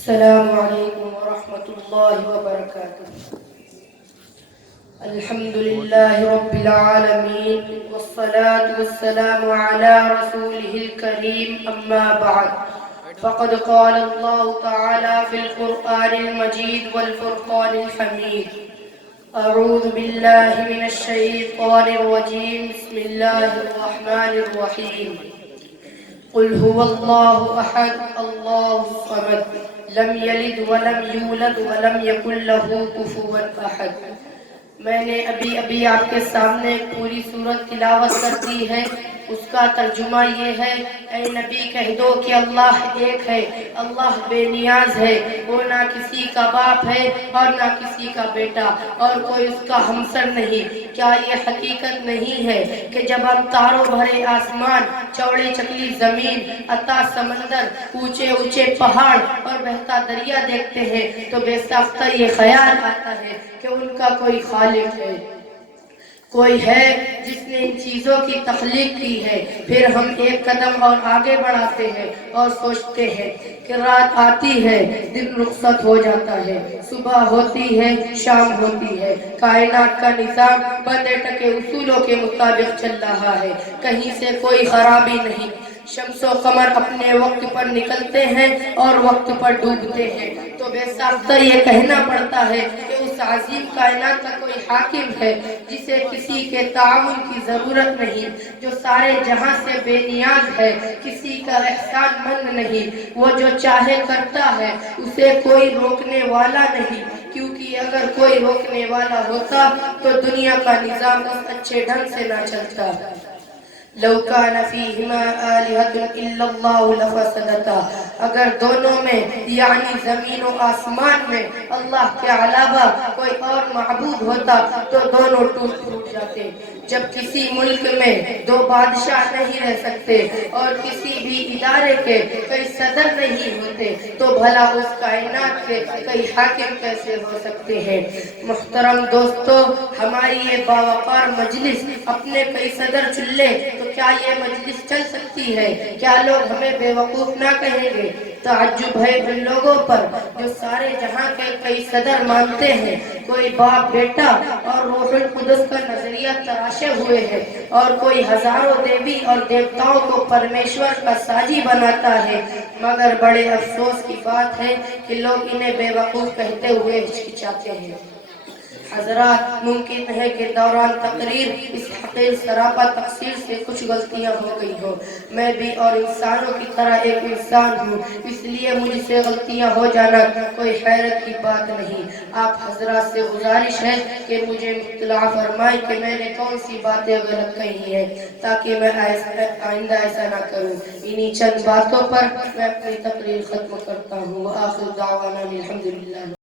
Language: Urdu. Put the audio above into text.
السلام علیکم ورحمۃ اللہ وبرکاتہ۔ الحمد للہ رب العالمین والصلاة والسلام علی رسولہ الکریم، اما بعد فقد قال اللہ تعالی فی القرآن المجید والفرقان الحمید۔ اعوذ باللہ من الشیطان الرجیم، بسم اللہ الرحمن الرحیم۔ قل هو الله أحد الله الصمد لم يلد ولم يولد ولم يكن له كفوا أحد۔ میں نے ابھی آپ کے سامنے ایک پوری سورت تلاوت کر دی ہے، اس کا ترجمہ یہ ہے: اے نبی کہہ دو کہ اللہ ایک ہے، اللہ بے نیاز ہے، وہ نہ کسی کا باپ ہے اور نہ کسی کا بیٹا، اور کوئی اس کا ہمسر نہیں۔ کیا یہ حقیقت نہیں ہے کہ جب ہم تاروں بھرے آسمان، چوڑی چکلی زمین، عطا سمندر، اونچے اونچے پہاڑ اور بہتا دریا دیکھتے ہیں تو بے ساختہ یہ خیال آتا ہے کہ ان کا کوئی خالق ہے، کوئی ہے جس نے ان چیزوں کی تخلیق کی ہے۔ پھر ہم ایک قدم اور آگے بڑھاتے ہیں اور سوچتے ہیں کہ رات آتی ہے، دن رخصت ہو جاتا ہے، صبح ہوتی ہے، شام ہوتی ہے، کائنات کا نظام بندے ٹکے اصولوں کے مطابق چل رہا ہے، کہیں سے کوئی خرابی نہیں۔ شمس و قمر اپنے وقت پر نکلتے ہیں اور وقت پر ڈوبتے ہیں، تو بے ساختہ یہ کہنا پڑتا ہے کہ اس عظیم کائنات کا کوئی حاکم ہے جسے کسی کے تعاون کی ضرورت نہیں، جو سارے جہاں سے بے نیاز ہے، کسی کا احسان مند نہیں، وہ جو چاہے کرتا ہے، اسے کوئی روکنے والا نہیں، کیونکہ اگر کوئی روکنے والا ہوتا تو دنیا کا نظام اس اچھے ڈھنگ سے نہ چلتا۔ لو کان فیہما آلہۃ الا اللہ لفسدتا، اگر دونوں میں یعنی زمین و آسمان میں اللہ کے علاوہ کوئی اور معبود ہوتا تو دونوں ٹوٹ پھوٹ جاتے۔ جب کسی ملک میں دو بادشاہ نہیں رہ سکتے اور کسی بھی ادارے کے کئی صدر نہیں ہوتے تو بھلا اس کائنات کے کئی حاکم کیسے ہو سکتے ہیں؟ محترم دوستو، ہماری یہ باوقار مجلس اپنے کئی صدر چن لے تو کیا یہ مجلس چل سکتی ہے؟ کیا لوگ ہمیں بے وقوف نہ کہیں گے؟ تعجب ہے ان لوگوں پر جو سارے جہاں کے کئی صدر مانتے ہیں، کوئی باپ بیٹا اور روح القدس کا نظریہ تراشے ہوئے ہیں، اور کوئی ہزاروں دیوی اور دیوتاؤں کو پرمیشور کا ساجی بناتا ہے، مگر بڑے افسوس کی بات ہے کہ لوگ انہیں بے وقوف کہتے ہوئے ہچکچاتے ہیں۔ حضرات، ممکن ہے کہ دوران تقریر اس حقیر سراپا تقصیر سے کچھ غلطیاں ہو گئی ہوں۔ میں بھی اور انسانوں کی طرح ایک انسان ہوں، اس لیے مجھ سے غلطیاں ہو جانا کوئی حیرت کی بات نہیں۔ آپ حضرات سے گزارش ہے کہ مجھے مطلع فرمائیں کہ میں نے کون سی باتیں غلط کہی ہیں تاکہ میں آئندہ ایسا نہ کروں۔ انہی چند باتوں پر میں اپنی تقریر ختم کرتا ہوں۔ وآخر دعوانا الحمدللہ۔